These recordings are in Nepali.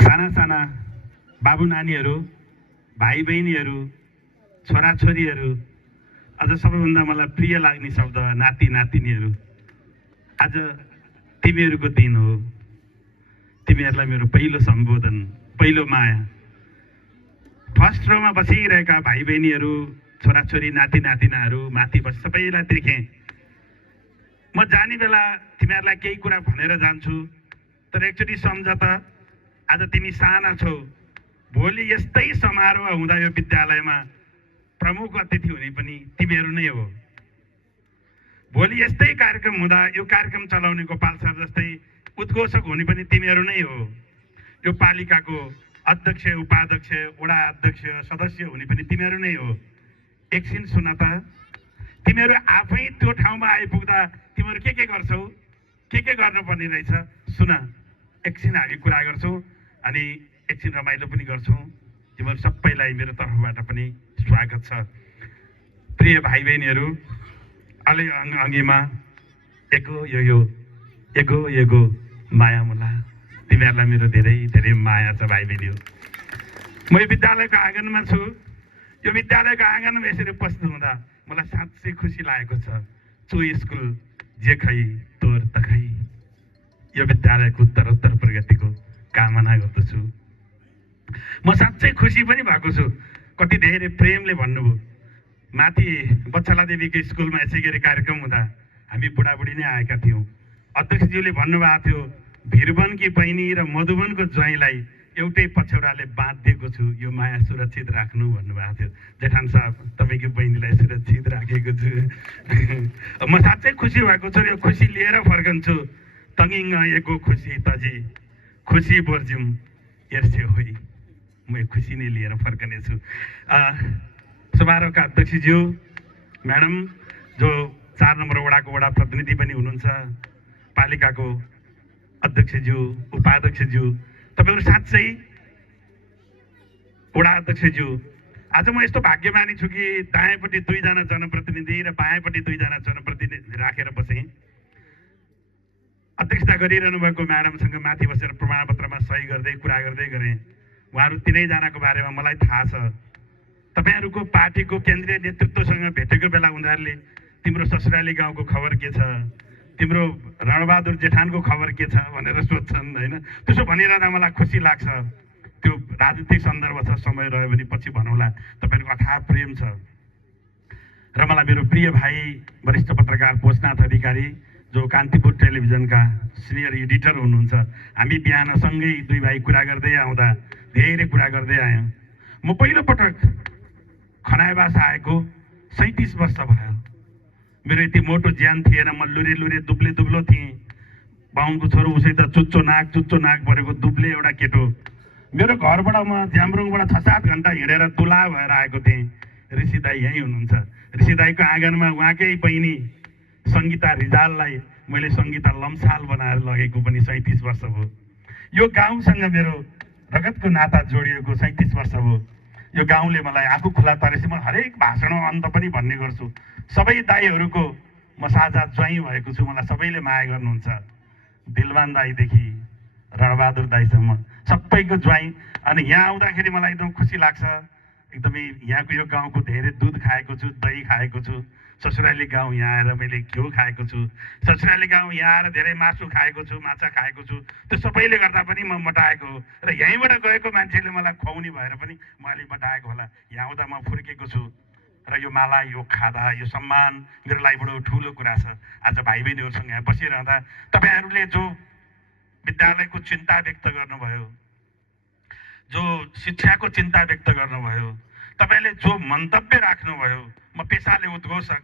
साना साना बाबु नानीहरू, भाइ बहिनीहरू, छोराछोरीहरू, अझ सबैभन्दा मलाई प्रिय लाग्ने शब्द नाति नातिनीहरू, आज तिमीहरूको दिन हो। तिमीहरूलाई मेरो पहिलो सम्बोधन, पहिलो माया। फर्स्ट रोमा बसिरहेका भाइ बहिनीहरू, छोराछोरी, नाति नातिनाहरू, माथि बस सबैलाई देखेँ। म जाने बेला तिमीहरूलाई केही कुरा भनेर जान्छु, तर एकचोटि सम्झ त, आज तिमी साना छौ। भोलि यस्तै समारोह हुँदा यो विद्यालयमा प्रमुख अतिथि हुने पनि तिमीहरू नै हो। भोलि यस्तै कार्यक्रम हुँदा यो कार्यक्रम चलाउने गोपाल सर जस्तै उद्घोषक हुने पनि तिमीहरू नै हो। यो पालिकाको अध्यक्ष, उपाध्यक्ष, वडा अध्यक्ष, सदस्य हुने पनि तिमीहरू नै हो। एकछिन सुन त, तिमीहरू आफै त्यो ठाउँमा आइपुग्दा तिमीहरू के गर्छौ, के गर्नुपर्ने रहेछ, सुन। एकछिन हामी कुरा गर्छौँ अनि एकछिन रमाइलो पनि गर्छौँ। तिमीहरू सबैलाई मेरो तर्फबाट पनि स्वागत छ। प्रिय भाइ बहिनीहरू, अलि अघिमा एगो माया मुला, तिमीहरूलाई मेरो धेरै धेरै माया छ भाइ बहिनीहरू। म यो विद्यालयको आँगनमा छु। यो विद्यालयको आँगनमा यसरी उपस्थित हुँदा मलाई साँच्चै खुसी लागेको छ। चो स्कुल जे खै तोर तखै। यो विद्यालयको उत्तरोत्तर प्रगतिको कामना गर्दछु। म साँच्चै खुसी पनि भएको छु। कति धेरै प्रेमले भन्नुभयो। माथि बच्छला देवीको स्कुलमा यसै गरी कार्यक्रम हुँदा हामी बुढाबुढी नै आएका थियौँ। अध्यक्षज्यूले भन्नुभएको थियो, भिरवनकी बहिनी र मधुवनको ज्वाइँलाई एउटै पछौराले बाँधिदिएको छु, यो माया सुरक्षित राख्नु भन्नुभएको थियो। जेठान साहब, तपाईँको बहिनीलाई सुरक्षित राखेको छु। म साँच्चै खुसी भएको छु। यो खुसी लिएर फर्कन्छु। तङ्गिङ एको खुसी तजी खुसी बोर्जिम एर्से होइ। म यो खुसी नै लिएर फर्कनेछु। समारोहका अध्यक्षज्यू, म्याडम, जो 4 नम्बर वडाको वडा प्रतिनिधि पनि हुनुहुन्छ, पालिकाको अध्यक्षज्यू, उपाध्यक्षज्यू, तपाईँहरू साँच्चै, वडा अध्यक्षज्यू, आज म यस्तो भाग्यमानी छु कि दायाँपट्टि 2 जना जनप्रतिनिधि र बायाँपट्टि 2 जना जनप्रतिनिधि राखेर बसेँ। अध्यक्षता गरिरहनु भएको म्याडमसँग माथि बसेर प्रमाणपत्रमा सही गर्दै कुरा गर्दै गरेँ। उहाँहरू 3 जनाको बारेमा मलाई थाहा छ। तपाईँहरूको पार्टीको केन्द्रीय नेतृत्वसँग भेटेको बेला उनीहरूले तिम्रो ससुराली गाउँको खबर के छ, तिम्रो रणबहादुर जेठानको खबर के छ भनेर सोध्छन्, होइन? त्यसो भनिरहँदा मलाई खुसी लाग्छ। त्यो राजनीतिक सन्दर्भ छ, समय रह्यो भने पछि भनौँला। तपाईँहरूको अथाह प्रेम छ। र मलाई मेरो प्रिय भाइ वरिष्ठ पत्रकार पोषनाथ अधिकारी, जो कान्तिपुर टेलिभिजनका सिनियर एडिटर हुनुहुन्छ, हामी बिहान सँगै 2 भाइ कुरा गर्दै आउँदा धेरै कुरा गर्दै आयौँ। म पहिलो पटक खनायबास आएको 37 वर्ष भयो। मेरो यति मोटो ज्यान थिएन। म लुरे दुब्लो थिएँ। बाहुनको छोरो, उसै त चुच्चो नाक परेको दुब्ले एउटा केटो। मेरो घरबाट म ज्याम्रुङबाट 6-7 घन्टा हिँडेर तुला भएर आएको थिएँ। ऋषि दाई यहीँ हुनुहुन्छ। ऋषि दाईको आँगनमा उहाँकै बहिनी सङ्गीता रिजाललाई मैले सङ्गीता लम्साल बनाएर लगेको पनि 37 वर्ष भयो। यो गाउँसँग मेरो रगतको नाता जोडिएको 37 वर्ष भयो। यो गाउँले मलाई आफू खुला तरेसी म हरेक भाषणमा अन्त पनि भन्ने गर्छु, सबै दाईहरूको म साझा ज्वाइँ भएको छु। मलाई सबैले माया गर्नुहुन्छ। दिलवान दाईदेखि रणबहादुर दाईसम्म सबैको ज्वाइँ। अनि यहाँ आउँदाखेरि मलाई एकदम खुसी लाग्छ। एकदमै यहाँको यो गाउँको धेरै दुध खाएको छु, दही खाएको छु। ससुराली गाउँ यहाँ आएर मैले घिउ खाएको छु। ससुराली गाउँ यहाँ आएर धेरै मासु खाएको छु, माछा खाएको छु। त्यो सबैले गर्दा पनि म मोटाएको हो। र यहीँबाट गएको मान्छेले मलाई खुवाउने भएर पनि म अलि मोटाएको होला। यहाँ आउँदा म फुर्केको छु। र यो माला, यो खादा, यो सम्मान मेरो लागि बडो ठुलो कुरा छ। आज भाइ बहिनीहरूसँग यहाँ बसिरहँदा तपाईँहरूले जो विद्यालयको चिन्ता व्यक्त गर्नुभयो, जो शिक्षाको चिन्ता व्यक्त गर्नुभयो, तपाईँले जो मन्तव्य राख्नुभयो, म पेसाले उद्घोषक,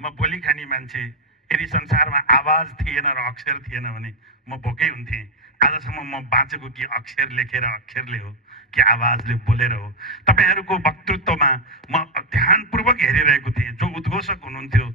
म बोली खाने मान्छे। यदि संसारमा आवाज थिएन र अक्षर थिएन भने म भोकै हुन्थेँ। आजसम्म म बाँचेको कि अक्षर लेखेर अक्षरले हो कि आवाजले बोलेर हो। तपाईँहरूको वक्तृत्वमा म ध्यानपूर्वक हेरिरहेको थिएँ। जो उद्घोषक हुनुहुन्थ्यो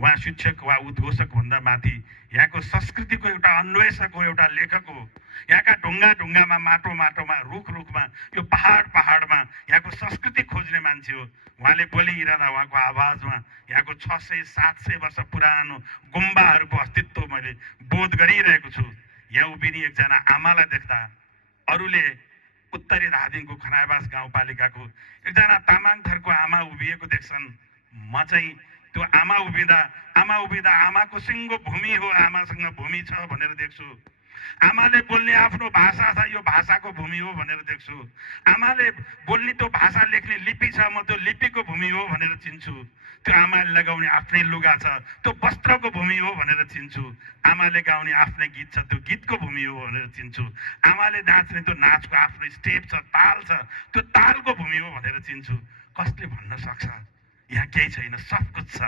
वा शिक्षक वा उद्घोषक भन्दा माथि यहाँको संस्कृतिको एउटा अन्वेषक हो, एउटा लेखक हो। यहाँका ढुङ्गा ढुङ्गामा, माटो माटोमा, रुख रुखमा, यो पहाड पहाडमा यहाँको संस्कृति खोज्ने मान्छे हो। उहाँले बोलिरहँदा उहाँको आवाजमा यहाँको 600-700 वर्ष पुरानो गुम्बाहरूको अस्तित्व मैले बोध गरिरहेको छु। यहाँ उभिने एकजना आमालाई देख्दा अरूले उत्तरी धादिङको खनाबास गाउँपालिकाको एकजना तामाङ थरको आमा उभिएको देख्छन्। म चाहिँ त्यो आमा उभिँदा आमाको सिङ्गो भूमि हो, आमासँग भूमि छ भनेर देख्छु। आमाले बोल्ने आफ्नो भाषा छ, यो भाषाको भूमि हो भनेर देख्छु। आमाले बोल्ने त्यो भाषा लेख्ने लिपि छ, म त्यो लिपिको भूमि हो भनेर चिन्छु। त्यो आमाले लगाउने आफ्नै लुगा छ, त्यो वस्त्रको भूमि हो भनेर चिन्छु। आमाले गाउने आफ्नै गीत छ, त्यो गीतको भूमि हो भनेर चिन्छु। आमाले नाच्ने त्यो नाचको आफ्नो स्टेप छ, ताल छ, त्यो तालको भूमि हो भनेर चिन्छु। कसले भन्न सक्छ यहाँ केही छैन, सब कुछ छ।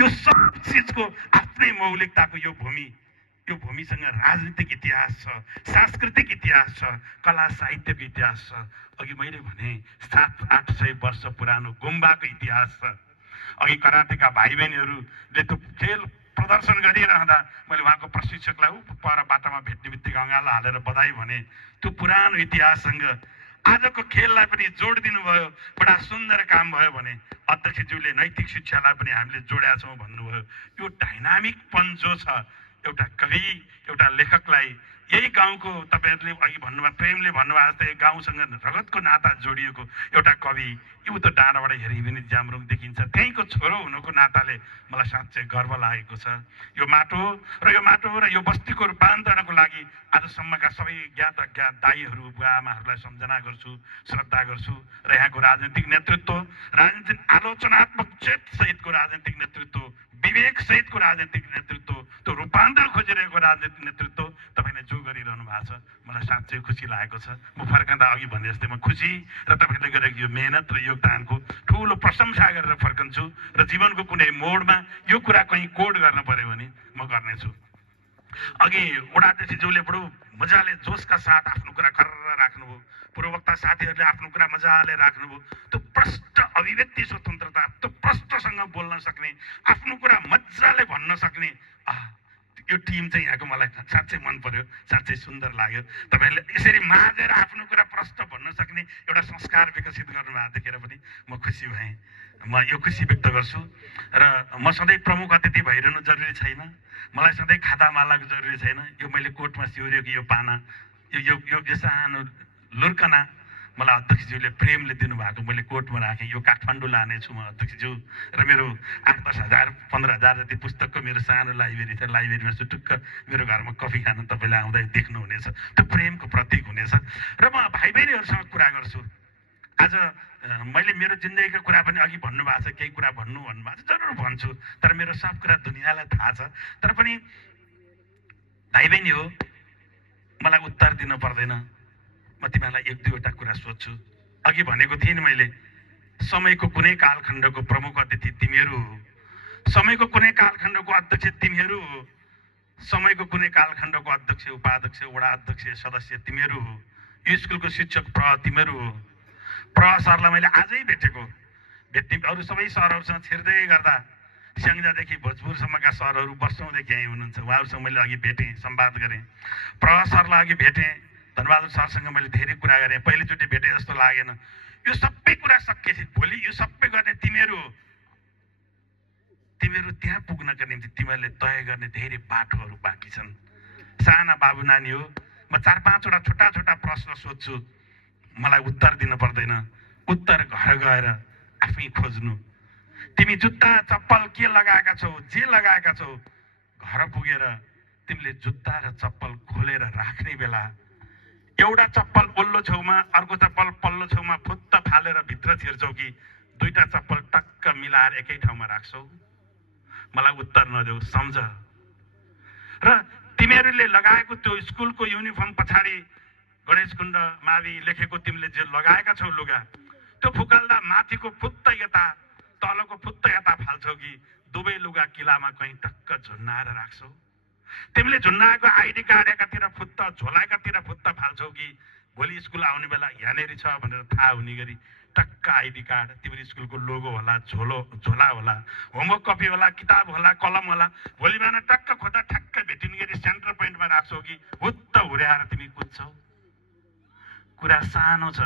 यो सब चिजको आफ्नै मौलिकताको यो भूमिसँग राजनीतिक इतिहास छ, सांस्कृतिक इतिहास छ, कला साहित्यको इतिहास छ। अघि मैले भने 700-800 वर्ष पुरानो गुम्बाको इतिहास छ। अघि करातेका भाइ बहिनीहरूले त्यो खेल प्रदर्शन गरिरहँदा मैले उहाँको प्रशिक्षकलाई पर बाटामा भेट्ने बित्तिकै अँगालो हालेर बधाई भने। त्यो पुरानो इतिहाससँग आजको खेललाई पनि जोड दिनुभयो, बडा सुन्दर काम भयो भने। अध्यक्षज्यूले नैतिक शिक्षालाई पनि हामीले जोडेका छौँ भन्नुभयो। यो डाइनामिकपन जो छ, एउटा कवि एउटा लेखकलाई यही गाउँको तपाईँहरूले अघि भन्नुभयो, प्रेमले भन्नुभयो जस्तै गाउँसँग रगतको नाता जोडिएको एउटा कवि, यो त डाँडाबाट हेरि पनि जामरुङ देखिन्छ। त्यहीँको छोरो हुनुको नाताले मलाई साँच्चै गर्व लागेको छ। यो माटो र यो बस्तीको रूपान्तरणको लागि आजसम्मका सबै ज्ञात अज्ञात दाईहरू बुवा आमाहरूलाई सम्झना गर्छु, श्रद्धा गर्छु। र यहाँको राजनीतिक नेतृत्व, राजनीतिक आलोचनात्मक चेत सहितको राजनीतिक नेतृत्व, विवेक सहितको राजनीतिक नेतृत्व, त्यो रूपान्तरण खोजिरहेको राजनीतिक नेतृत्व तपाईँले जो गरिरहनु भएको छ, मलाई साँच्चै खुसी लागेको छ। म फर्कँदा अघि भने जस्तै म खुसी र तपाईँले गरेको यो मेहनत र योगदानको ठुलो प्रशंसा गरेर फर्कन्छु। र जीवनको कुनै मोडमा यो कुरा कहीँ कोड गर्न पर्यो भने म गर्नेछु। अघि वडाध्यक्षज्यूले बडो मजाले जोसका साथ आफ्नो कुरा गरेर राख्नुभयो। पूर्ववक्ता साथीहरूले आफ्नो कुरा मजाले राख्नुभयो। त्यो प्रष्ट अभिव्यक्ति स्वतन्त्रता, त्यो प्रष्टसँग बोल्न सक्ने, आफ्नो कुरा मजाले भन्न सक्ने यो टिम चाहिँ यहाँको मलाई साँच्चै मन पर्यो, साँच्चै सुन्दर लाग्यो। तपाईँहरूले यसरी माझेर आफ्नो कुरा प्रष्ट भन्न सक्ने एउटा संस्कार विकसित गर्नुभएको देखेर पनि म खुसी भएँ। म यो खुसी व्यक्त गर्छु। र म सधैँ प्रमुख अतिथि भइरहनु जरुरी छैन, मलाई सधैँ खातामालाको जरुरी छैन। यो मैले कोर्टमा सिउरेको यो पाना, यो सानो लुर्कना मलाई अध्यक्षज्यूले प्रेमले दिनुभएको मैले कोर्टमा राखेँ। यो काठमाडौँ लानेछु म अध्यक्षज्यू। र मेरो 8-10 हजार 15 हजार जति पुस्तकको मेरो सानो लाइब्रेरी छ। लाइब्रेरीमा सुटुक्क मेरो घरमा कफी खान तपाईँले आउँदा देख्नुहुनेछ। त्यो प्रेमको प्रतीक हुनेछ। र म भाइ बहिनीहरूसँग कुरा गर्छु। आज मैले मेरो जिन्दगीको कुरा पनि अघि भन्नुभएको छ, केही कुरा भन्नुभएको छ, जरुर भन्छु। तर मेरो सब कुरा दुनियाँलाई थाहा छ। तर पनि भाइ बहिनी हो, मलाई उत्तर दिन पर्दैन। म तिमीहरूलाई 1-2वटा कुरा सोध्छु। अघि भनेको थिएँ नि मैले, समयको कुनै कालखण्डको प्रमुख अतिथि तिमीहरू हो, समयको कुनै कालखण्डको अध्यक्ष तिमीहरू हो, समयको कुनै कालखण्डको अध्यक्ष उपाध्यक्ष वडा अध्यक्ष सदस्य तिमीहरू हो, यो स्कुलको शिक्षक तिमीहरू हो। सरलाई मैले आजै भेटेको, अरू सबै सरहरूसँग छिर्दै गर्दा स्याङ्जादेखि भोजपुरसम्मका सरहरू वर्षौँदेखि यहीँ हुनुहुन्छ। उहाँहरूसँग मैले अघि भेटेँ, संवाद गरेँ। सरलाई अघि भेटेँ, धनबहादुर सरसँग मैले धेरै कुरा गरेँ। पहिलोचोटि भेटेँ जस्तो लागेन। यो सबै कुरा सकिएपछि भोलि यो सबै गर्ने तिमीहरू हो। तिमीहरू त्यहाँ पुग्नका निम्ति तिमीहरूले तय गर्ने धेरै बाटोहरू बाँकी छन्। साना बाबु नानी हो, म 4-5वटा छोटा छोटा प्रश्न सोध्छु, मलाई उत्तर दिन पर्दैन। उत्तर घर गएर आफै खोज्नु। तिमी जुत्ता चप्पल के लगाएका छौ, जे लगाएका छौ, घर पुगेर तिमीले जुत्ता र चप्पल खोलेर राख्ने बेला एउटा चप्पल ओल्लो छेउमा, अर्को चप्पल पल्लो छेउमा फुत्त फालेर भित्र छिर्छौ कि दुईटा चप्पल टक्क मिलाएर एकै ठाउँमा राख्छौ? मलाई उत्तर नदेऊ, सम्झ। र तिमीहरूले लगाएको त्यो स्कुलको युनिफर्म पछाडि गणेशकुण्ड मावि लेखेको तिमीले जे लगाएका छौ लुगा, त्यो फुकाल्दा माथिको फुत्त यता तलको फुत्त यता फाल्छौ कि दुवै लुगा किलामा कहीँ टक्क झुन्नाएर राख्छौ? तिमीले झुन्नाएको आइडी कार्ड एकातिर फुत्त झोला एकातिर फुत्त फाल्छौ कि भोलि स्कुल आउने बेला यहाँनिर छ भनेर थाहा हुने गरी टक्क आइडी कार्ड, तिम्रो स्कुलको लोगो होला, झोला होला, होमवर्क कपी होला, किताब होला, कलम होला। भोलि बिहान टक्क खोज्दा ठ्याक्क भेटिने गरी सेन्टर पोइन्टमा राख्छौ कि हुत्त हुर्याएर तिमी कुद्छौ। कुरा सानो छ।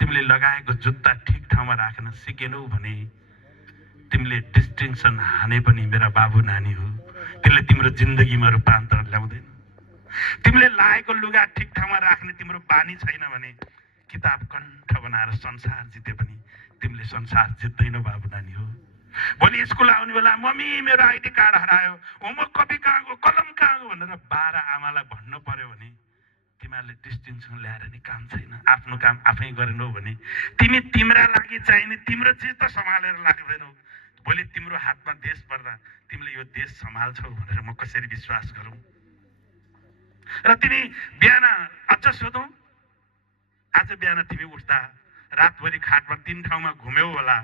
तिमीले लगाएको जुत्ता ठिक ठाउँमा राख्न सिकेनौ भने तिमीले डिस्टिङसन हाने पनि मेरा बाबु नानी हो, त्यसले तिम्रो जिन्दगीमा रूपान्तरण ल्याउँदैन। तिमीले लाएको लुगा ठिक ठाउँमा राख्ने तिम्रो बानी छैन भने किताब कण्ठ बनाएर संसार जिते पनि तिमीले संसार जित्दैनौ बाबु नानी हो। भोलि स्कुल आउने बेला मम्मी मेरो आइडी कार्ड हरायो, होमवर्क कपी कहाँ गयो, कलम कहाँ गयो भनेर 12 आमालाई भन्नु पर्यो भने तिमीहरूले डिस्टिङसन ल्याएर नि काम छैन। आफ्नो काम आफै गरेनौ भने तिमी तिम्रा लागि चाहिने तिम्रो चिज त सम्हालेर लाग्दैनौ। भोलि तिम्रो हातमा देश पर्दा तिमीले यो देश सम्हाल्छौ भनेर म कसरी विश्वास गरौँ? र तिमी बिहान अझ सोधौँ, आज बिहान तिमी उठ्दा रातभरि खाटमा 3 ठाउँमा घुम्यौ होला।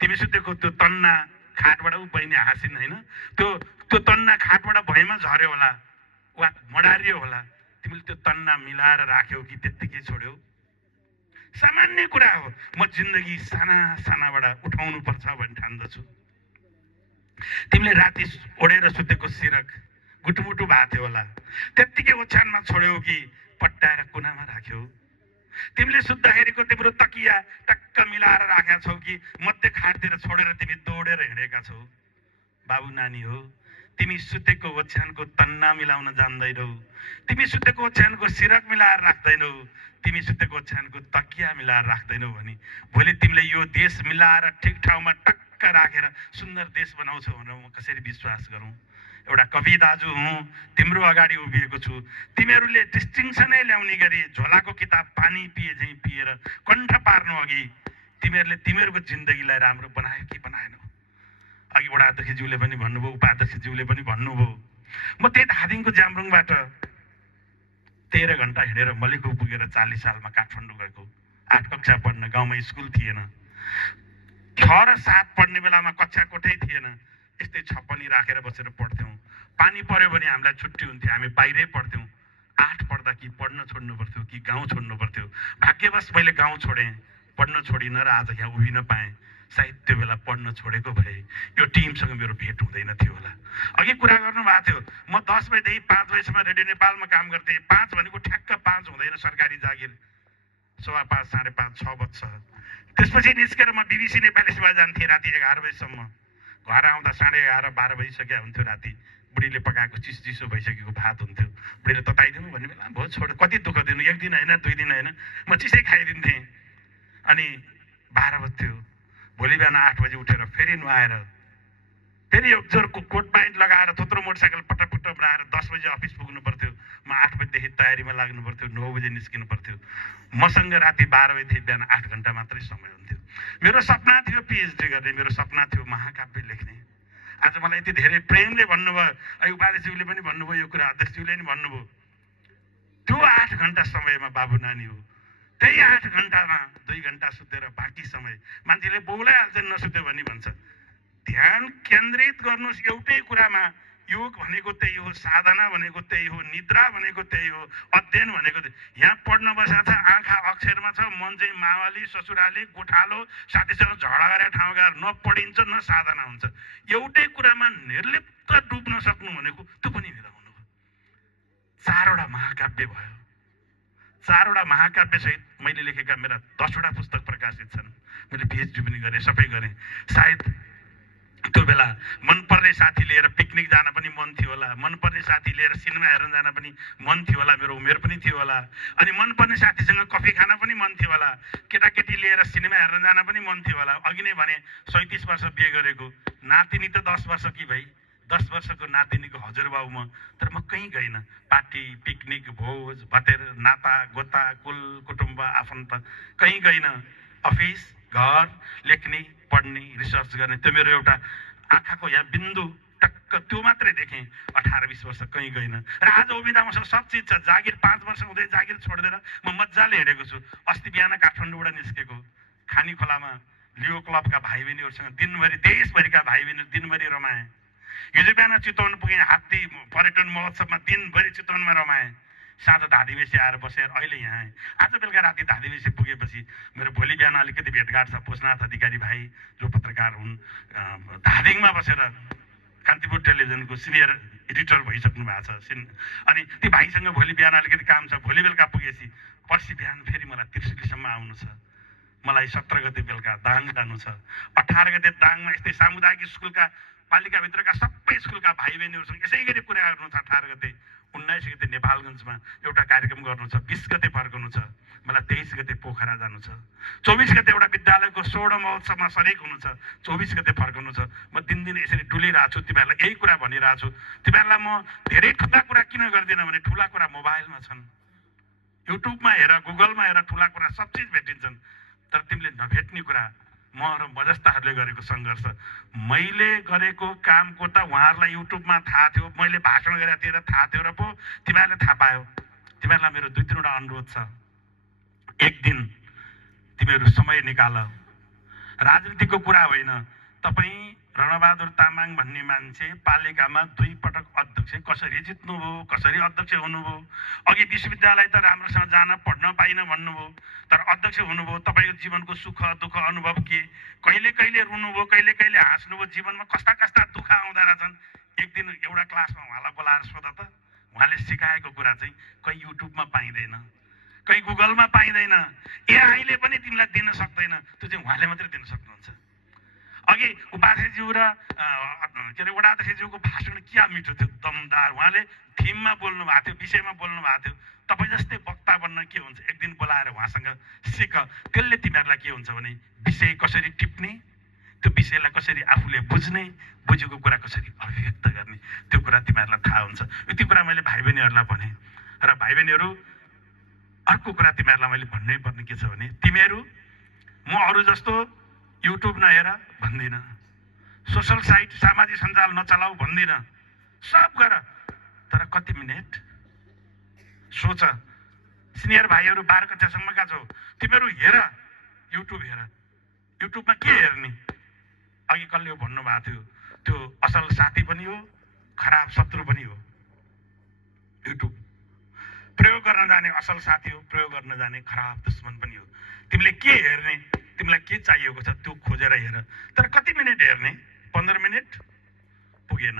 तिमी सुतेको त्यो तन्ना खाटबाट ऊ बहिनी हाँसिन् होइन, त्यो तन्ना खाटबाट भैँमा झर्यो होला वा मडारियो होला। तिमीले त्यो तन्ना मिलाएर राख्यौ कि त्यत्तिकै छोड्यौ? सामान्य कुरा हो। म जिन्दगी साना सानाबाट उठाउनु पर्छ भन्ने ठान्दछु। तिमीले राति ओढेर सुतेको सिरक गुटमुटु भएको थियो होला, त्यत्तिकै ओछ्यानमा छोड्यौ कि पट्टाएर कुनामा राख्यौ? तिमीले सुत्दाखेरिको तिम्रो तकिया टक्क मिलाएर राखेका छौ कि मध्य खाटतिर छोडेर तिमी दौडेर हिँडेका छौ? बाबु नानी हो, तिमी सुतेको ओछ्यानको तन्ना मिलाउन जान्दैनौ, तिमी सुतेको ओछ्यानको सिरक मिलाएर राख्दैनौ, तिमी सुतेको ओछ्यानको तकिया मिलाएर राख्दैनौ भने भोलि तिमीले यो देश मिलाएर ठिक ठाउँमा टक्क राखेर सुन्दर देश बनाउँछौ भनेर म कसरी विश्वास गरौँ? एउटा कवि दाजु हुँ, तिम्रो अगाडि उभिएको छु। तिमीहरूले डिस्टिङसनै ल्याउने गरी झोलाको किताब पानी पिए झैँ पिएर कण्ठ पार्नु अघि तिमीहरूले तिमीहरूको जिन्दगीलाई राम्रो बनायो कि बनाएनौ? अघि वडा अध्यक्षज्यूले पनि भन्नुभयो, उपाध्यक्षज्यूले पनि भन्नुभयो। म त्यही धादिङको ज्याम्रुङबाट 13 घन्टा हिँडेर मलिखु पुगेर 40 सालमा काठमाडौँ गएको। 8 कक्षा पढ्न गाउँमा स्कुल थिएन। 6 र 7 पढ्ने बेलामा कक्षा कोठै थिएन। यस्तै छप्पनी राखेर बसेर पढ्थ्यौँ। पानी पर्यो भने हामीलाई छुट्टी हुन्थ्यो, हामी बाहिरै पढ्थ्यौँ। 8 पढ्दा कि पढ्न छोड्नु पर्थ्यो कि गाउँ छोड्नु पर्थ्यो। भाग्यवश मैले गाउँ छोडेँ, पढ्न छोडिनँ र आज यहाँ उभिन पाएँ। सायद त्यो बेला पढ्न छोडेको भए यो टिमसँग मेरो भेट हुँदैन थियो होला। अघि कुरा गर्नु भएको थियो, म 10 बजेदेखि 5 बजेसम्म रेडियो नेपालमा काम गर्थेँ। 5 भनेको ठ्याक्क 5 हुँदैन, सरकारी जागिर 5:15, 5:30, 6 बज्छ। त्यसपछि निस्केर म BBC नेपाली सेवा जान्थेँ राति 11 बजीसम्म। घर आउँदा 11:30, 12 बजिसक्यो हुन्थ्यो राति। बुढीले पकाएको चिसो भइसकेको भात हुन्थ्यो। बुढीले तताइदिनु भन्ने बेला भयो, छोड, कति दुःख दिनु, 1 दिन होइन 2 दिन होइन, म चिसै खाइदिन्थेँ। अनि 12 बज्थ्यो। भोलि बिहान 8 बजी उठेर फेरि नुहाएर फेरि एक जोरको कोट प्यान्ट लगाएर थोत्रो मोटरसाइकल पटपट बनाएर 10 बजी अफिस पुग्नु पर्थ्यो। म 8 बजीदेखि तयारीमा लाग्नु पर्थ्यो, 9 बजी निस्किनु पर्थ्यो। मसँग राति 12 बजीदेखि बिहान 8 घन्टा मात्रै समय हुन्थ्यो। मेरो सपना थियो PhD गर्ने, मेरो सपना थियो महाकाव्य लेख्ने। आज मलाई यति धेरै प्रेमले भन्नुभयो, उपाध्यक्षज्यूले पनि भन्नुभयो यो कुरा, अध्यक्षज्यूले पनि भन्नुभयो। त्यो 8 घन्टा समयमा बाबु नानी हो, त्यही 8 घन्टामा 2 घन्टा सुतेर बाँकी समय मान्छेले बोलाइहाल्छ नसुत्यो भने भन्छ। ध्यान केन्द्रित गर्नुहोस् एउटै कुरामा। योग भनेको त्यही हो, साधना भनेको त्यही हो, निद्रा भनेको त्यही हो, अध्ययन भनेको त्यही। यहाँ पढ्न बसेको छ, आँखा अक्षरमा छ, मन चाहिँ मावाली, ससुराली, गोठालो, साथीसँग झगडा गरेर ठाउँ गएर न पढिन्छ न साधना हुन्छ। एउटै कुरामा निर्लिप्त डुब्न सक्नु भनेको त्यो पनि मिलाउनु हो। 4वटा महाकाव्य भयो। 4वटा महाकाव्य सहित मैले लेखेका मेरा 10वटा पुस्तक प्रकाशित छन्। मैले PhD पनि गरेँ, सबै गरेँ। सायद त्यो बेला मनपर्ने साथी लिएर पिकनिक जान पनि मन थियो होला, मनपर्ने साथी लिएर सिनेमा हेर्न जान पनि मन थियो होला, मेरो उमेर पनि थियो होला। अनि मनपर्ने साथीसँग कफी खान पनि मन थियो होला, केटाकेटी लिएर सिनेमा हेर्न जान पनि मन थियो होला। अघि नै भने 37 वर्ष बिहे गरेको, नातिनी त 10 वर्ष कि भाइ, 10 वर्षको नातिनीको हजुरबाउ म। तर म कहीँ गइनँ। पार्टी, पिकनिक, भोज भतेर, नाता गोता, कुल कुटुम्ब, आफन्त कहीँ गइनँ। अफिस, घर, लेख्ने, पढ्ने, रिसर्च गर्ने, त्यो मेरो एउटा आँखाको यहाँ बिन्दु टक्क त्यो मात्रै देखेँ। 18-20 वर्ष कहीँ गइनँ। र आज उभिँदा मसँग सब चिज छ। जागिर 5 वर्ष हुँदै जागिर छोडिदिएर म मजाले हिँडेको छु। अस्ति बिहान काठमाडौँबाट निस्केको, खानी खोलामा लियो क्लबका भाइ बहिनीहरूसँग दिनभरि, देशभरिका भाइ बहिनीहरू दिनभरि रमाएँ। हिजो बिहान चितवन पुगेँ, हात्ती पर्यटन महोत्सवमा दिनभरि चितवनमा रमाएँ। साँझ धादिमेसी आएर बसेर अहिले यहाँ आएँ। आज बेलुका राति धादिमेसी पुगेपछि मेरो भोलि बिहान अलिकति भेटघाट छ। पोषनाथ अधिकारी भाइ जो पत्रकार हुन्, धादिङमा बसेर कान्तिपुर टेलिभिजनको सिनियर एडिटर भइसक्नु भएको छ। अनि ती भाइसँग भोलि बिहान अलिकति काम छ। भोलि बेलुका पुगेपछि पर्सि बिहान फेरि मलाई त्रिशुलीसम्म आउनु छ। मलाई 17 गते बेलुका दाङ जानु छ। 18 गते दाङमा यस्तै सामुदायिक स्कुलका पालिकाभित्रका सबै स्कुलका भाइ बहिनीहरूसँग यसै गरी कुरा गर्नु छ। 18 गते, 19 गते नेपालगञ्जमा एउटा कार्यक्रम गर्नु छ। 20 गते फर्कनु छ। मलाई 23 गते पोखरा जानु छ। 24 गते एउटा विद्यालयको 16 महोत्सवमा सरेक हुनु छ। 24 गते फर्कनु छ। म दिनदिन यसरी डुलिरहेको छु। तिमीहरूलाई यही कुरा भनिरहेको छु। तिमीहरूलाई म धेरै ठुला कुरा किन गर्दिनँ भने ठुला कुरा मोबाइलमा छन्, युट्युबमा हेर, गुगलमा हेर, ठुला कुरा सब चिज भेटिन्छन्। तर तिमीले नभेट्ने कुरा म र म जस्ताहरूले गरेको सङ्घर्ष, मैले गरेको कामको त उहाँहरूलाई युट्युबमा थाहा थियो, मैले भाषण गरेको थिएँ र थाहा थियो र पो तिमीहरूले थाहा पायो। तिमीहरूलाई मेरो 2-3वटा अनुरोध छ। एक दिन तिमीहरू समय निकाल। राजनीतिको कुरा होइन। तपाईँ रणबहादुर तामाङ भन्ने मान्छे पालिकामा 2 पटक अध्यक्ष कसरी जित्नुभयो, कसरी अध्यक्ष हुनुभयो? अघि विश्वविद्यालय त राम्रोसँग जान पढ्न पाइन भन्नुभयो, तर अध्यक्ष हुनुभयो। तपाईँको जीवनको सुख दुःख अनुभव के? कहिले कहिले रुनुभयो, कहिले कहिले हाँस्नुभयो। जीवनमा कस्ता कस्ता दुःख आउँदा रहेछन्। एक दिन एउटा क्लासमा उहाँलाई बोलाएर सोध त, उहाँले सिकाएको कुरा चाहिँ कहीँ युट्युबमा पाइँदैन, कहीँ गुगलमा पाइँदैन, एआईले पनि तिमीलाई दिन सक्दैन। त्यो चाहिँ उहाँले मात्रै दिन सक्नुहुन्छ। अघि उपाध्यक्षज्यू र के अरे वडाध्यक्षज्यूको भाषण क्या मिठो थियो, दमदार। उहाँले थिममा बोल्नु भएको थियो, विषयमा बोल्नु भएको थियो। तपाईँ जस्तै वक्ता बन्न के हुन्छ, एक दिन बोलाएर उहाँसँग सिक। त्यसले तिमीहरूलाई के हुन्छ भने विषय कसरी टिप्ने, त्यो विषयलाई कसरी आफूले बुझ्ने, बुझेको कुरा कसरी अभिव्यक्त गर्ने, त्यो कुरा तिमीहरूलाई थाहा हुन्छ। यति कुरा मैले भाइ बहिनीहरूलाई भने। र भाइ बहिनीहरू, अर्को कुरा तिमीहरूलाई मैले भन्नै पर्ने के छ भने तिमीहरू, म अरू जस्तो युट्युब नहेर भन्दिनँ, सोसल साइट सामाजिक सञ्जाल नचलाऊ भन्दिनँ, सब गर। तर कति मिनट सोच। सिनियर भाइहरू 12 कक्षासम्मका छौ, तिमीहरू हेर, युट्युब हेर। युट्युबमा के हेर्ने? अघि कसले भन्नुभएको थियो, त्यो असल साथी पनि हो, खराब शत्रु पनि हो। युट्युब प्रयोग गर्न जाने असल साथी हो, प्रयोग गर्न जाने खराब दुश्मन पनि हो। तिमीले के हेर्ने, तिमीलाई के चाहिएको छ त्यो खोजेर हेर। तर कति मिनट हेर्ने? 15 मिनट पुगेन,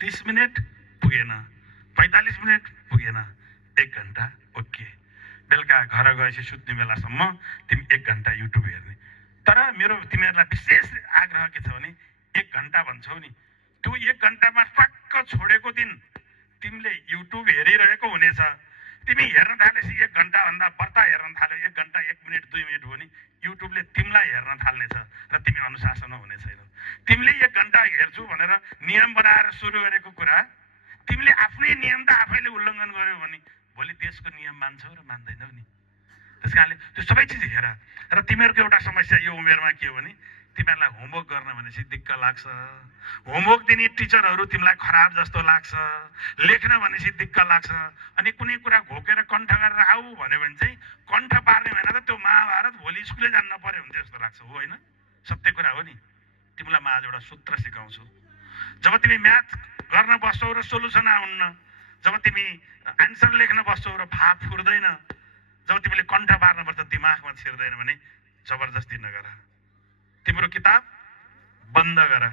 30 मिनट पुगेन, 45 मिनट पुगेन, 1 घन्टा ओके। बेलुका घर गएपछि सुत्ने बेलासम्म तिमी 1 घन्टा युट्युब हेर्ने। तर मेरो तिमीहरूलाई विशेष आग्रह के छ भने 1 घन्टा भन्छौ नि, त्यो 1 घन्टामा टक्क छोडेको दिन तिमीले युट्युब हेरिरहेको हुनेछ। तिमी हेर्न थालेपछि 1 घन्टाभन्दा बढ्ता हेर्न थाल्यो, 1 घन्टा 1 मिनट 2 मिनट हो नि, युट्युबले तिमीलाई हेर्न थाल्नेछ र तिमी अनुशासनमा हुने छैनौ। तिमीले 1 घन्टा हेर्छु भनेर नियम बनाएर सुरु गरेको कुरा, तिमीले आफ्नै नियम त आफैले उल्लङ्घन गर्यौ भने भोलि देशको नियम मान्छौ र मान्दैनौ नि। त्यस कारणले त्यो सबै चिज हेर। र तिमीहरूको एउटा समस्या यो उमेरमा के हो भने तिमीहरूलाई होमवर्क गर्न भनेपछि दिक्क लाग्छ, होमवर्क दिने टिचरहरू तिमीलाई खराब जस्तो लाग्छ, लेख्न भनेपछि दिक्क लाग्छ। अनि कुनै कुरा घोकेर कण्ठ गरेर आऊ भन्यो भने चाहिँ कण्ठ पार्ने भएन त त्यो महाभारत भोलि स्कुलै जानु नपर्यो हुन्थ्यो जस्तो लाग्छ, हो होइन? सत्य कुरा हो नि। तिमीलाई म आज एउटा सूत्र सिकाउँछु। जब तिमी म्याथ गर्न बस्छौ र सोलुसन आउन्न, जब तिमी एन्सर लेख्न बस्छौ र भाव फुर्दैन, जब तिमीले कण्ठ पार्नुपर्छ दिमागमा छिर्दैन भने जबरजस्ती नगर। तिम्रो किताब बन्द गर।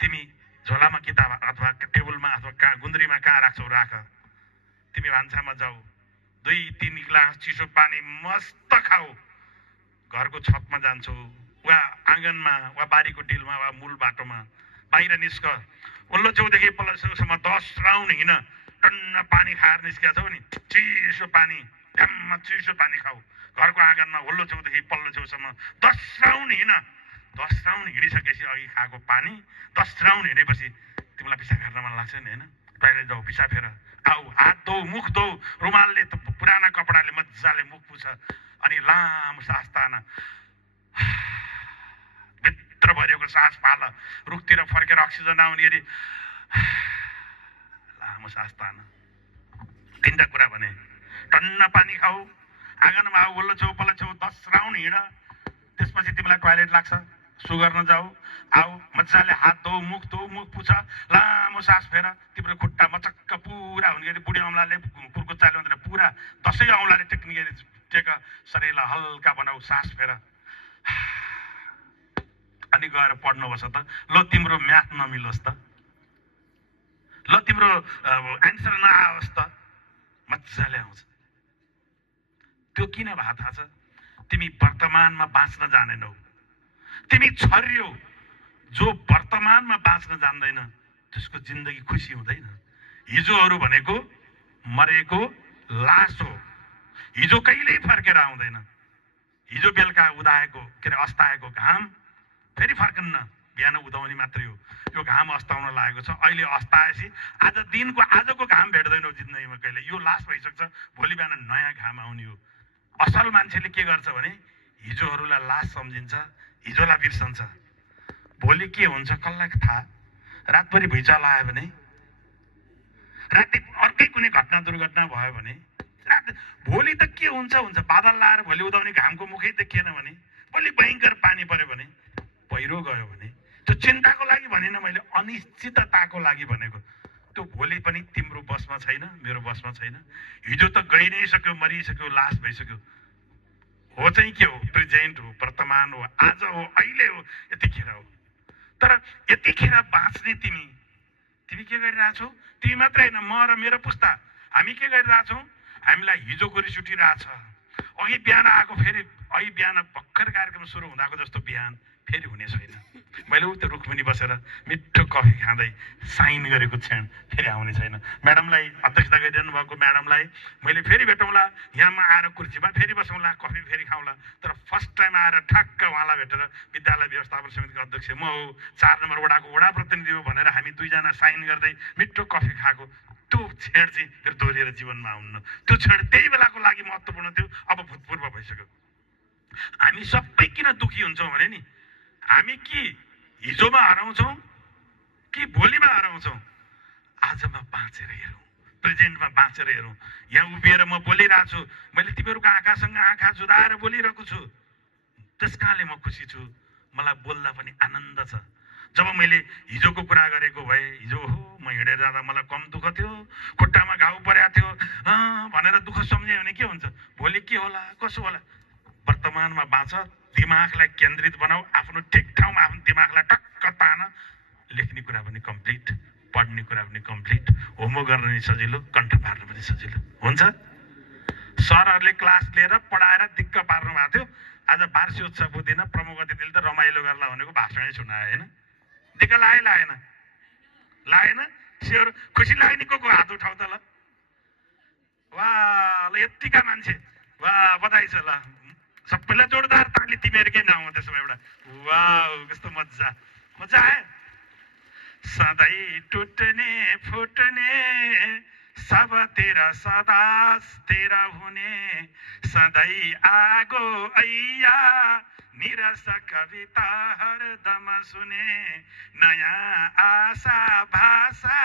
तिमी झोलामा किताब अथवा टेबलमा अथवा गुन्द्रीमा कहाँ राख्छौ राख। तिमी भान्सामा जाऊ, 2-3 गिलास चिसो पानी मस्त खाऊ। घरको छतमा जान्छौ वा आँगनमा वा बारीको डिलमा वा मूल बाटोमा बाहिर निस्क। वल्लो छेउदेखि पल्लो छेउसम्म 10 राउन्ड हिँड। टन्न पानी खाएर निस्किया छौ नि, चिसो पानी, ढ्याम्म चिसो पानी खाऊ। घरको आँगनमा वल्लो छेउदेखि पल्लो छेउसम्म 10 राउन्ड हिँड। 10 राउन्ड हिँडिसकेपछि अघि खाएको पानी 10 राउन्ड हिँडेपछि तिमीलाई पिसाब फेर्न मन लाग्छ नि, होइन? टोइलेट जाऊ, पिसाब फेर, आऊ, हात धोऊ, मुख धोऊ, रुमालले पुराना कपडाले मजाले मुख पुछ। अनि लामो सास तान, भित्र भरिएको सास फाल, रुखतिर फर्केर अक्सिजन आउने गरी लामो सास तान। 3टा कुरा भने, टन्न पानी खाऊ, आँगनमा आऊ, वल्लो छेउ पल्लो छेउ 10 राउन्ड हिँड। त्यसपछि तिमीलाई टोइलेट लाग्छ, सो गर्न जाऊ, आऊ, मजाले हात धो, मुख पुछ, लामो सास फेर, तिम्रो खुट्टा मचक्क पुरा हुने गरी बुढी औँलाले कुर्को चाल्यो भनेर पुरा 10 औँलाले टेक्ने गरी टेक, शरीरलाई हल्का बनाऊ, सास फेर, अनि गएर पढ्नु बस त। ल तिम्रो म्याथ नमिलोस् त, ल तिम्रो एन्सर नआओस् त, मजाले आउँछ। त्यो किन भए थाहा छ? तिमी वर्तमानमा बाँच्न जानेनौ। तिमी छर्यौ। जो वर्तमानमा बाँच्न जान्दैन त्यसको जिन्दगी खुसी हुँदैन। हिजोहरू भनेको मरेको लास हो। हिजो कहिल्यै फर्केर आउँदैन। हिजो बेलुका उदाएको के अरे अस्ताएको घाम फेरि फर्कन्न, बिहान उदाउने मात्रै हो। यो घाम अस्ताउन लागेको छ, अहिले अस्ताएपछि आज दिनको आजको घाम भेट्दैनौ जिन्दगीमा कहिले। यो लास भइसक्छ, भोलि बिहान नयाँ घाम आउने हो। असल मान्छेले के गर्छ भने हिजोहरूलाई लास सम्झिन्छ, हिजोलाई बिर्सन्छ। भोलि के हुन्छ कसलाई थाहा? रातभरि भुइँचालो आयो भने, राति अर्कै कुनै घटना दुर्घटना भयो भने, भोलि त के हुन्छ हुन्छ। बादल लाएर भोलि उदाउने घामको मुखै देखिएन भने, भोलि भयङ्कर पानी पर्यो भने, पहिरो गयो भने, त्यो चिन्ताको लागि भनेन मैले, अनिश्चितताको लागि भनेको। त्यो भोलि पनि तिम्रो बसमा छैन, मेरो बसमा छैन। हिजो त गइ नै सक्यो, मरिसक्यो, लास भइसक्यो। हो चाहिँ के हो? प्रेजेन्ट हो, वर्तमान हो, आज हो, अहिले हो, यतिखेर हो। तर यतिखेर बाँच्ने तिमी के गरिरहेछौ? तिमी मात्रै होइन, म र मेरो पुस्ता हामी के गरिरहेछौँ? हामीलाई हिजोको रिस उठिरहेछ। अघि बिहान आएको फेरि अघि बिहान भर्खर कार्यक्रम सुरु हुँदाको जस्तो बिहान फेरि हुने छैन। मैले त्यो रुखमुनि बसेर मिठो कफी खाँदै साइन गरेको क्षण फेरि आउने छैन। म्याडमलाई, अध्यक्षता गरिरहनु भएको म्याडमलाई मैले फेरि भेटौँला, यहाँमा आएर कुर्सीमा फेरि बसौँला, कफी फेरि खाउँला। तर फर्स्ट टाइम आएर ठ्याक्क उहाँलाई भेटेर विद्यालय व्यवस्थापन समितिको अध्यक्ष म हो, 4 नम्बर वडाको वडा प्रतिनिधि हो भनेर हामी दुईजना साइन गर्दै मिठो कफी खाएको त्यो क्षण चाहिँ फेरि दोहोरिएर जीवनमा आउन्न। त्यो क्षण त्यही बेलाको लागि महत्त्वपूर्ण थियो, अब भूतपूर्व भइसक्यो। हामी सबै किन दुःखी हुन्छौँ भने नि, हामी कि हिजोमा हराउँछौँ कि भोलिमा हराउँछौँ? आजमा बाँचेर हेरौँ, प्रेजेन्टमा बाँचेर हेरौँ। यहाँ उभिएर म बोलिरहेको छु, मैले तिमीहरूको आँखासँग आँखा जुदाएर बोलिरहेको छु, त्यस कारणले म खुसी छु। मलाई बोल्दा पनि आनन्द छ। जब मैले हिजोको कुरा गरेको भए, हिजो हो म हिँडेर जाँदा मलाई कम दुःख थियो, खुट्टामा घाउ परेको थियो भनेर दुःख सम्झ्यो भने के हुन्छ? भोलि के होला, कसो होला? वर्तमानमा बाँच, दिमागलाई केन्द्रित बनाऊ, आफ्नो ठिक ठाउँमा आफ्नो दिमागलाई टक्क तान। लेख्ने कुरा पनि कम्प्लिट, पढ्ने कुरा पनि कम्प्लिट, होमवर्क गर्न पनि सजिलो, कण्ठ पार्न पनि सजिलो हुन्छ। सरहरूले क्लास लिएर पढाएर दिक्क पार्नु भएको थियो। आज वार्षिकोत्सवको दिन प्रमुख अतिथिले त रमाइलो गर्ला भनेको भाषणै सुनायो होइन? दिक्क लागेन? लागेन? स्योर खुसी लाग्ने को हात उठाउ त ल। वाह, ल यत्तिका मान्छे, वाह बधाई छ। ल सबैलाई जोरदार ताली तिमीहरूकै नाउँमा त्यसो भए एउटा। वाह कस्तो मजा मजा आयो। सधैँ टुट्ने फुट्ने सब तेरा सदा तेरा हुने, सधैँ आगो ऐया निरस कविता हरदम सुने, नयाँ आशा भाषा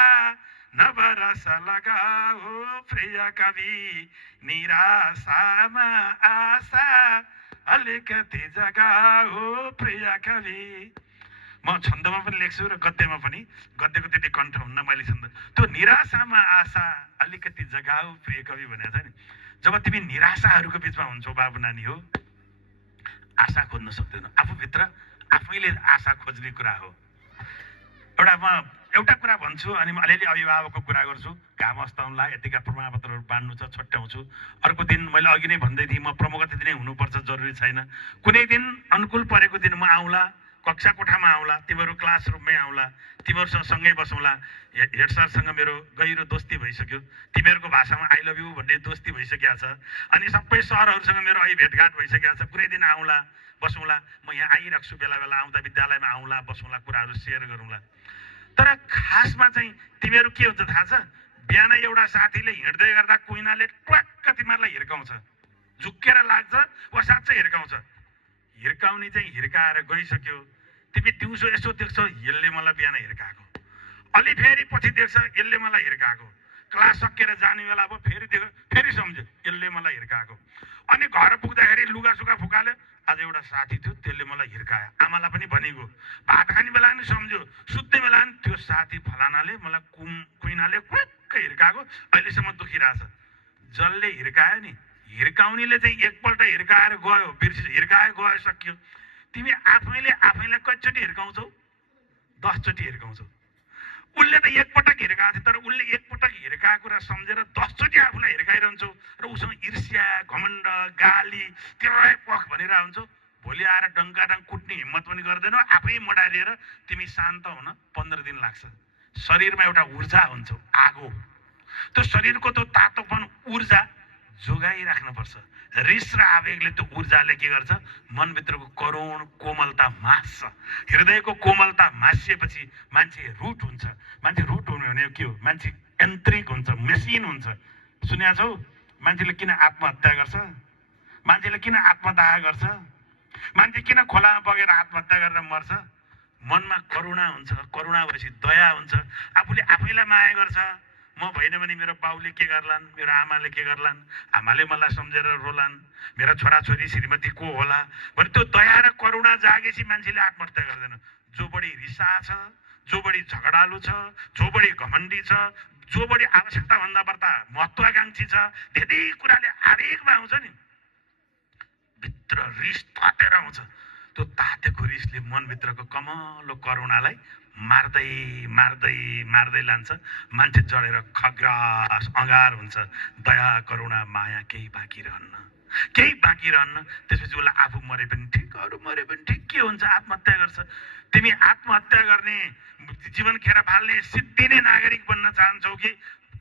नवरस लगाओ प्रिय कवि, निराशामा आशा अलिकति जगाओ प्रिय कवि। म छन्दमा पनि लेख्छु र गद्यमा पनि। गद्यको त्यति कण्ठ हुन्न मैले छन्द। त्यो निराशामा आशा अलिकति जगाऊ प्रिय कवि भनेको छ नि। जब तिमी निराशाहरूको बिचमा हुन्छौ बाबु नानी हो, आशा खोज्न सक्दैनौ। आफूभित्र आफैले आशा खोज्ने कुरा हो। एउटा कुरा भन्छु अनि म अलिअलि अभिभावकको कुरा गर्छु। घाम अस्ताउनला, यतिका प्रमाणपत्रहरू बाँड्नु छ, छट्याउँछु। अर्को दिन मैले अघि नै भन्दै थिएँ, म प्रमुख अतिथि नै हुनुपर्छ जरुरी छैन। कुनै दिन अनुकूल परेको दिन म आउँला, कक्षा कोठामा आउँला, तिमीहरू क्लासरुममै आउँला, तिमीहरूसँग सँगै बसौँला। हेड सरसँग मेरो गहिरो दोस्ती भइसक्यो, तिमीहरूको भाषामा आई लभ यु भन्ने दोस्ती भइसकेको छ। अनि सबै सरहरूसँग मेरो अहिले भेटघाट भइसकेको छ। कुनै दिन आउँला, बसौँला। म यहाँ आइराख्छु, बेला बेला आउँदा विद्यालयमा आउँला, बसौँला, कुराहरू सेयर गरौँला। तर खासमा चाहिँ तिमीहरू के हुन्छ थाहा छ? बिहान एउटा साथीले हिँड्दै गर्दा कुइनाले ट्वाक्क तिमीहरूलाई हिर्काउँछ, झुक्केर लाग्छ वा साँच्चै हिर्काउँछ। हिर्काउने चाहिँ हिर्काएर गइसक्यो। तिमी दिउँसो यसो देख्छौ, यसले मलाई बिहान हिर्काएको, अलि फेरि पछि देख्छ यसले मलाई हिर्काएको, क्लास सकेर जाने बेला अब फेरि देख्यो, फेरि सम्झ्यो यसले मलाई हिर्काएको। अनि घर पुग्दाखेरि लुगासुगा फुकाल्यो, आज एउटा साथी थियो, त्यसले मलाई हिर्कायो। आमालाई पनि भनेको, भात खाने बेला नि सम्झ्यो, सुत्ने बेला नि त्यो साथी फलानाले मलाई कुइनाले क्वाक्क हिर्काएको, अहिलेसम्म दुखिरहेछ। जसले हिर्कायो नि, हिर्काउनेले चाहिँ एकपल्ट हिर्काएर गयो, हिर्कायो गयो, सकियो। तिमी आफैले आफैलाई कतिचोटि हिर्काउँछौ? 10 चोटि हिर्काउँछौ। उसले त एकपटक हिर्काएको थियो, तर उसले एकपटक हिर्काएको कुरा सम्झेर 10 चोटि आफूलाई हिर्काइरहन्छौ र उसँग ईर्ष्या, घमण्ड, गाली, तेरै पख भनिरह हुन्छौ। भोलि आएर डङ्काडङ्ग कुट्ने हिम्मत पनि गर्दैनौ। आफै मडारिएर तिमी शान्त हुन 15 दिन लाग्छ। शरीरमा एउटा ऊर्जा हुन्छ, आगो। त्यो शरीरको त्यो तातोपन ऊर्जा जोगाइराख्नुपर्छ। रिस र आवेगले त्यो ऊर्जाले के गर्छ? मनभित्रको करुण कोमलता मास्छ। हृदयको कोमलता मासिएपछि मान्छे रुट हुन्छ। मान्छे रुट हुनु भने के हो? मान्छे यन्त्रिक हुन्छ, मेसिन हुन्छ। सुनेको छौ? मान्छेले किन आत्महत्या गर्छ? मान्छेले किन आत्मदाह गर्छ? मान्छे किन खोलामा बगेर आत्महत्या गरेर मर्छ? मनमा करुणा हुन्छ। करुणा भएपछि दया हुन्छ। आफूले आफैलाई माया गर्छ। म भएन भने मेरो बाउले के गर्लान्, मेरो आमाले के गर्लान्, आमाले मलाई सम्झेर रोलान्, मेरा छोराछोरी श्रीमती को होला भने त्यो दया र करुणा जागेपछि मान्छेले आत्महत्या गर्दैन। जो बढी रिसा छ, जो बढी झगडालु छ, जो बढी घमण्डी छ, जो बढी आवश्यकताभन्दा बढ्ता महत्त्वाकांक्षी छ, धेरै कुराले आवेगमा आउँछ नि, भित्र रिस तातेर आउँछ। त्यो तातेको रिसले मनभित्रको कमलो करुणालाई मार्दै मार्दै मार्दै लान्छ। मान्छे जडेर खग्रास अँगार हुन्छ। दया, करुणा, माया केही बाँकी रहन्न, केही बाँकी रहन्न। त्यसपछि उसलाई आफू मरे पनि ठिक, अरू मरे पनि ठिक, के हुन्छ? आत्महत्या गर्छ। तिमी आत्महत्या गर्ने, जीवन खेर फाल्ने, सिद्धिने नागरिक बन्न चाहन्छौ कि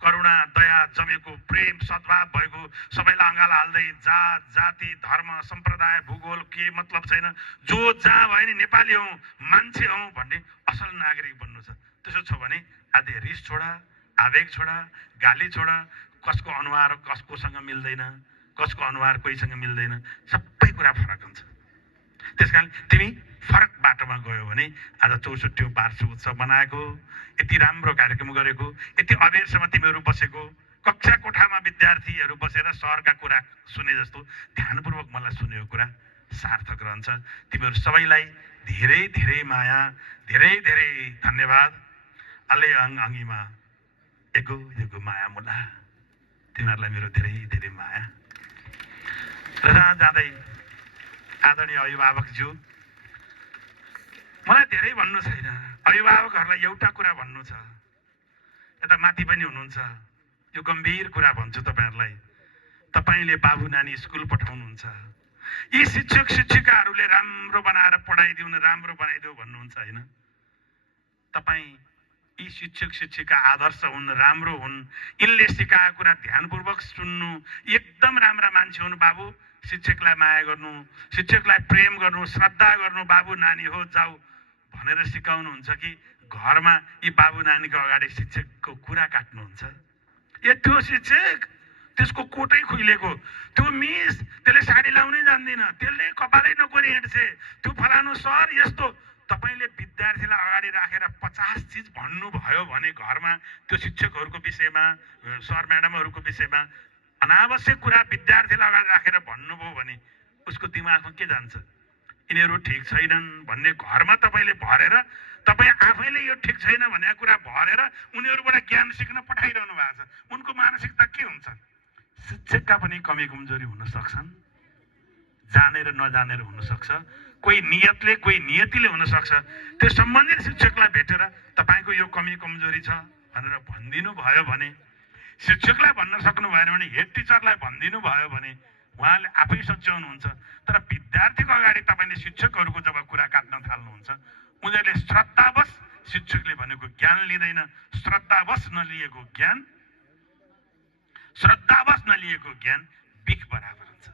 करुणा, दया जमेको, प्रेम, सद्भाव भएको, सबैलाई अँगाल हाल्दै जात, जाति, धर्म, सम्प्रदाय, भूगोल के मतलब छैन, जो जहाँ भयो नि नेपाली हौ, मान्छे हौ भन्ने असल नागरिक बन्नु छ। त्यसो छ भने आदि रिस छोडा, आवेग छोडा, गाली छोडा। कसको अनुहार कसकोसँग मिल्दैन, कसको अनुहार कोहीसँग मिल्दैन, सबै कुरा फरक हुन्छ। त्यसकारण तिमी फरक बाटोमा गयो भने आज 64औं वार्षिक उत्सव बनाएको, यति राम्रो कार्यक्रम गरेको, यति अबेरसम्म तिमीहरू बसेको, कक्षा कोठामा विद्यार्थीहरू बसेर सहरका कुरा सुने जस्तो ध्यानपूर्वक मलाई सुनेको कुरा सार्थक रहन्छ। तिमीहरू सबैलाई धेरै धेरै माया, धेरै धेरै धन्यवाद। अले अङ्गीमा एगो एगो माया मुला, तिमीहरूलाई मेरो धेरै धेरै माया। र जाँदै आदरणीय अभिभावकज्यू, मलाई धेरै भन्नु छैन। अभिभावकहरूलाई एउटा कुरा भन्नु छ। यता माथि पनि हुनुहुन्छ, यो गम्भीर कुरा भन्छु तपाईँहरूलाई। तपाईँले बाबु नानी स्कुल पठाउनुहुन्छ, यी शिक्षक शिक्षिकाहरूले राम्रो बनाएर पढाइदिउन्, राम्रो बनाइदेऊ भन्नुहुन्छ होइन? तपाईँ यी शिक्षक शिक्षिका आदर्श हुन्, राम्रो हुन्, यिनले सिकाएको कुरा ध्यानपूर्वक सुन्नु, एकदम राम्रा मान्छे हुन्। बाबु शिक्षकलाई माया गर्नु, शिक्षकलाई प्रेम गर्नु, श्रद्धा गर्नु, बाबु नानी हो जाऊ भनेर सिकाउनुहुन्छ कि घरमा यी बाबु नानीको अगाडि शिक्षकको कुरा काट्नुहुन्छ? ए त्यो शिक्षक, त्यसको कोटै खुइलेको, त्यो मिस, त्यसले साडी लाउनै जान्दिन, त्यसले कपालै नकोरी हिँड्छे, त्यो फलानु सर यस्तो। तपाईँले विद्यार्थीलाई अगाडि राखेर 50 चिज भन्नुभयो भने घरमा त्यो शिक्षकहरूको विषयमा, सर म्याडमहरूको विषयमा अनावश्यक कुरा विद्यार्थीलाई अगाडि राखेर भन्नुभयो भने उसको दिमागमा के जान्छ? यिनीहरू ठिक छैनन् भन्ने घरमा तपाईँले भरेर, तपाईँ आफैले यो ठिक छैन भन्ने कुरा भरेर उनीहरूबाट ज्ञान सिक्न पठाइरहनु भएको छ। उनको मानसिकता के हुन्छ? शिक्षकका पनि कमी कमजोरी हुन सक्छन्, जानेर नजानेर हुनसक्छ, कोही नियतले कोही नियतिले हुनसक्छ। त्यो सम्बन्धित शिक्षकलाई भेटेर तपाईँको यो कमी कमजोरी छ भनेर भनिदिनु भयो भने, शिक्षकलाई भन्न सक्नु भएन भने हेड टिचरलाई भनिदिनु भयो भने उहाँले आफै सच्याउनुहुन्छ। तर विद्यार्थीको अगाडि तपाईँले शिक्षकहरूको जब कुरा काट्न थाल्नुहुन्छ, उनीहरूले श्रद्धावश शिक्षकले भनेको ज्ञान लिँदैन। श्रद्धावश नलिएको ज्ञान, श्रद्धावश नलिएको ज्ञान बिख बराबर हुन्छ।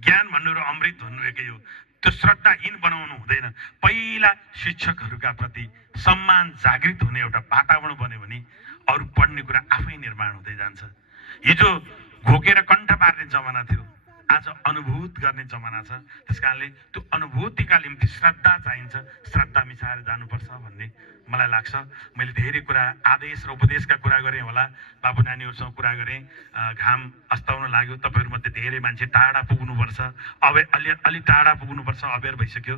ज्ञान भन्नु र अमृत भन्नु एकै हो। त्यो श्रद्धाहीन बनाउनु हुँदैन। पहिला शिक्षकहरूका प्रति सम्मान जागृत हुने एउटा वातावरण बन्यो भने अरू पढ्ने कुरा आफै निर्माण हुँदै जान्छ। हिजो घोकेर कण्ठ पार्ने जमाना थियो, आज अनुभूत गर्ने जमाना छ। त्यस कारणले त्यो अनुभूतिका निम्ति श्रद्धा चाहिन्छ, श्रद्धा मिसाएर जानुपर्छ भन्ने मलाई लाग्छ। मैले धेरै कुरा आदेश र उपदेशका कुरा गरेँ होला, बाबु नानीहरूसँग कुरा गरेँ। घाम अस्ताउन लाग्यो, तपाईँहरूमध्ये धेरै मान्छे टाढा पुग्नुपर्छ, अलि टाढा पुग्नुपर्छ, अबेर भइसक्यो।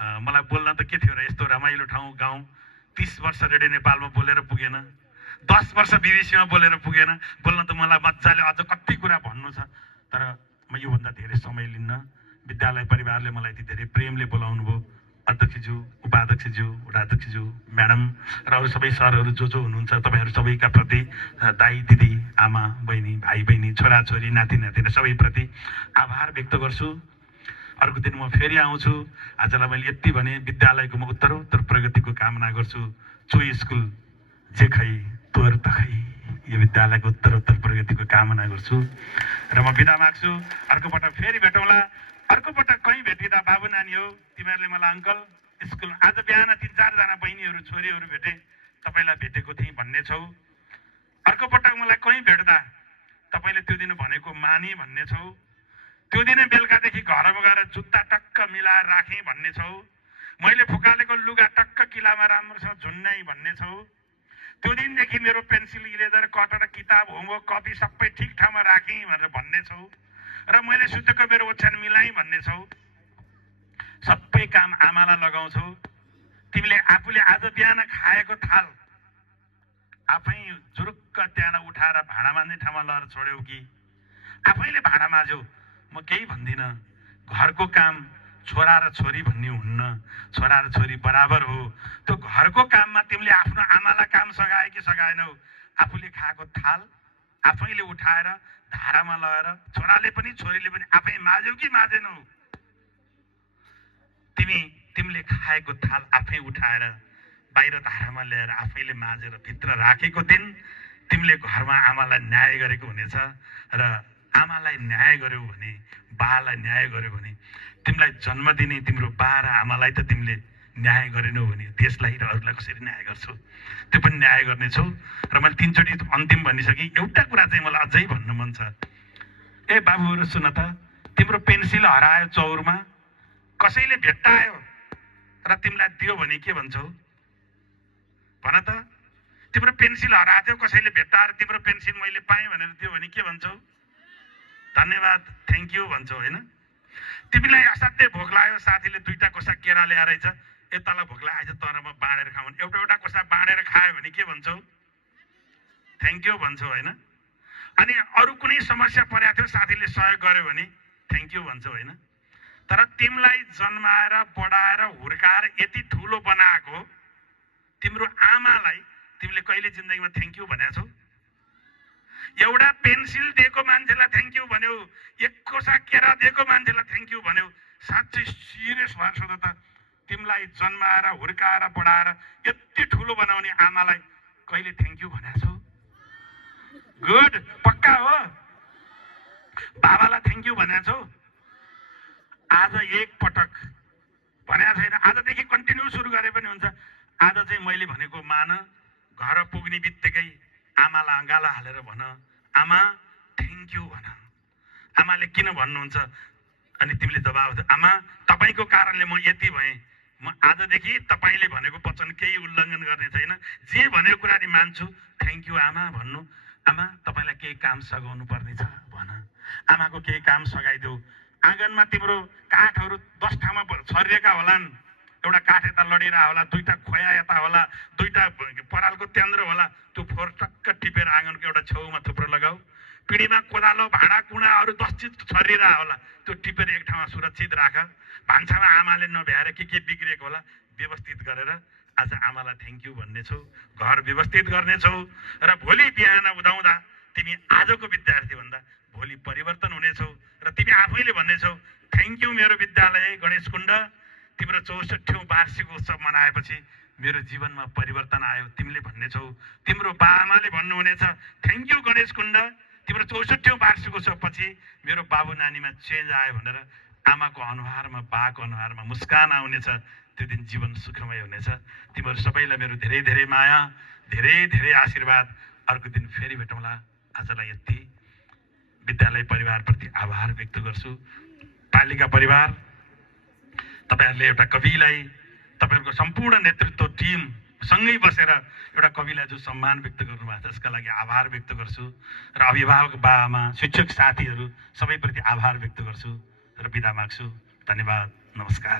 मलाई बोल्न त के थियो र, यस्तो रमाइलो ठाउँ गाउँ, 30 वर्ष रेडियो नेपालमा बोलेर पुगेन, 10 वर्ष बिबिसीमा बोलेर पुगेन, बोल्न त मलाई मजाले अझ कति कुरा भन्नु छ। तर म योभन्दा धेरै समय लिन्न। विद्यालय परिवारले मलाई यति धेरै प्रेमले बोलाउनु भयो, अध्यक्षज्यू, उपाध्यक्षज्यू, वडाध्यक्षज्यू, म्याडम र अरू सबै सरहरू जो हुनुहुन्छ, तपाईँहरू सबैका प्रति, दाइ दिदी, आमा बहिनी, भाइ बहिनी, छोराछोरी, नाति नातिना सबैप्रति आभार व्यक्त गर्छु। अर्को दिन म फेरि आउँछु। आजलाई मैले यति भने, विद्यालयको म उत्तरोत्तर प्रगतिको कामना गर्छु। चो स्कुल जे खै तोर त खै, यो विद्यालयको उत्तरोत्तर प्रगतिको कामना गर्छु र म बिदा माग्छु। अर्को पटक फेरि भेटौँला। अर्को पटक कहीँ भेटिँदा बाबु नानी हो, तिमीहरूले मलाई अङ्कल स्कुल, आज बिहान 3-4 जना बहिनीहरू छोरीहरू भेटे, तपाईँलाई भेटेको थिएँ भन्ने छौ। अर्को पटक मलाई कहीँ भेट्दा तपाईँले त्यो दिन भनेको मानी भन्ने छौ। त्यो दिन बेलुकादेखि घरमा गएर जुत्ता टक्क मिलाएर राखेँ भन्ने छौ। मैले फुकालेको लुगा टक्क किलामा राम्रोसँग झुन्नाई भन्ने छौ। त्यो दिनदेखि मेरो पेन्सिल, इरेजर, कटर, किताब, होमवर्क, कपी सबै ठिक ठाउँमा राखेँ भनेर भन्ने छौ। र मैले सुतेको मेरो ओछ्यान मिलाएँ भन्ने छौ। सबै काम आमालाई लगाउँछौ। तिमीले आफूले आज बिहान खाएको थाल आफै जुरुक्क त्यहाँ उठाएर भाँडा मान्ने ठाउँमा लगेर छोड्यौ कि आफैले भाँडा माझ्यौ? म केही भन्दिनँ। घरको काम छोरा र छोरी भन्ने हुन्न, छोरा र छोरी बराबर हो। त्यो घरको काममा तिमीले आफ्नो आमालाई काम सघाए कि सघाएनौ? आफूले खाएको थाल आफैले उठाएर धारामा लगेर, छोराले पनि छोरीले पनि आफै माझ्यौ कि माझेनौ? तिमीले खाएको थाल आफै उठाएर बाहिर धारामा ल्याएर आफैले माझेर भित्र राखेको दिन तिमीले घरमा आमालाई न्याय गरेको हुनेछ। र आमालाई न्याय गर्यौ भने, बालाई न्याय गर्यौ भने, तिमीलाई जन्म दिने तिम्रो बा र आमालाई त तिमीले न्याय गरेनौ भने देशलाई र अरूलाई कसरी न्याय गर्छौ? त्यो पनि न्याय गर्नेछौ। र मैले 3 चोटि अन्तिम भनिसकेँ। एउटा कुरा चाहिँ मलाई अझै भन्नु मन छ। ए बाबुहरू सुन त, तिम्रो पेन्सिल हरायो चौरमा, कसैले भेट्टायो र तिमीलाई दियो भने के भन्छौ? भन त। तिम्रो पेन्सिल हराएको थियो, कसैले भेट्टाएर तिम्रो पेन्सिल मैले पाएँ भनेर दियो भने के भन्छौ? धन्यवाद, थ्याङ्क यू भन्छौ, होइन? तिमीलाई असाध्यै भोक लाग्यो, साथीले 2टा कोसा केरा ल्याएर छ, ए तँलाई भोक लाग्यो तर म बाँडेर खाऊँ, एउटा कोसा बाँडेर खायो भने के भन्छौ? थ्याङ्क यू भन्छौ, होइन? अनि अरू कुनै समस्या परेको थियो, साथीले सहयोग गर्यो भने थ्याङ्क यू भन्छौ, होइन? तर तिमीलाई जन्माएर बढाएर हुर्काएर यति ठुलो बनाएको तिम्रो आमालाई तिमीले कहिले जिन्दगीमा थ्याङ्क यू भनेको छौ? एउटा पेन्सिल दिएको मान्छेलाई थ्याङ्क यू भन्यौ, 1 कोसा केरा दिएको मान्छेलाई थ्याङ्क यू भन्यौ? साँच्चै सिरियस भएर सोध त, तिमीलाई जन्माएर हुर्काएर बढाएर यति ठुलो बनाउने आमालाई कहिले थ्याङ्क यू भनेको छौ? गुड, पक्का हो? बाबालाई थ्याङ्क यू भनेको छौ? आज एक पटक भनेको छैन, आजदेखि कन्टिन्यू सुरु गरे पनि हुन्छ। आज चाहिँ मैले भनेको मान। घर पुग्ने बित्तिकै आमालाई अँगालो हालेर भन, आमा थ्याङ्क यू भन। आमाले किन भन्नुहुन्छ? अनि तिमीले जवाब दियो, आमा तपाईँको कारणले म यति भएँ, म आजदेखि तपाईँले भनेको वचन केही उल्लङ्घन गर्ने छैन, जे भनेको कुरा नि मान्छु, थ्याङ्क यू आमा भन्नु। आमा तपाईँलाई केही काम सघाउनु पर्ने छ भन, आमाको केही काम सघाइदेऊ। आँगनमा तिम्रो काठहरू 10 ठाउँमा छरिएका होलान्, एउटा काठ यता लडिरहेको होला, 2टा खोया यता होला, 2टा परालको त्यान्द्रो होला, त्यो फोहोर टक्क टिपेर आँगनको एउटा छेउमा थुप्रो लगाऊ। पिँढीमा कोदालो, भाँडा कुँडा अरू 10 चिज छरिरहेको होला, त्यो टिपेर एक ठाउँमा सुरक्षित राख। भान्सामा आमाले नभ्याएर के बिग्रिएको होला व्यवस्थित गरेर आज आमालाई थ्याङ्क यू भन्ने छौ, घर व्यवस्थित गर्ने छौ। र भोलि बिहान उदाउँदा तिमी आजको विद्यार्थी भन्दा भोलि परिवर्तन हुनेछौ र तिमी आफैले भन्नेछौ, थ्याङ्क यू मेरो विद्यालय गणेश कुण्ड, तिम्रो 64औं वार्षिक उत्सव मनाएपछि मेरो जीवनमा परिवर्तन आयो तिमीले भन्नेछौ। तिम्रो बाआमाले भन्नुहुनेछ, थ्याङ्क यू गणेश कुण्ड, तिम्रो 64औं वार्षिक उत्सवपछि मेरो बाबु नानीमा चेन्ज आयो भनेर आमाको अनुहारमा, बाको अनुहारमा मुस्कान आउनेछ। त्यो दिन जीवन सुखमय हुनेछ। तिमीहरू सबैलाई मेरो धेरै धेरै माया, धेरै धेरै आशीर्वाद। अर्को दिन फेरि भेटौँला। आजलाई यति। विद्यालय परिवारप्रति आभार व्यक्त गर्छु। पालिका परिवार, तपाईँहरूले एउटा कविलाई, तपाईँहरूको सम्पूर्ण नेतृत्व टिम सँगै बसेर एउटा कविलाई जो सम्मान व्यक्त गर्नुभएको छ त्यसका लागि आभार व्यक्त गर्छु र अभिभावक बाआमा, शिक्षक साथीहरू सबैप्रति आभार व्यक्त गर्छु र बिदा माग्छु। धन्यवाद, नमस्कार।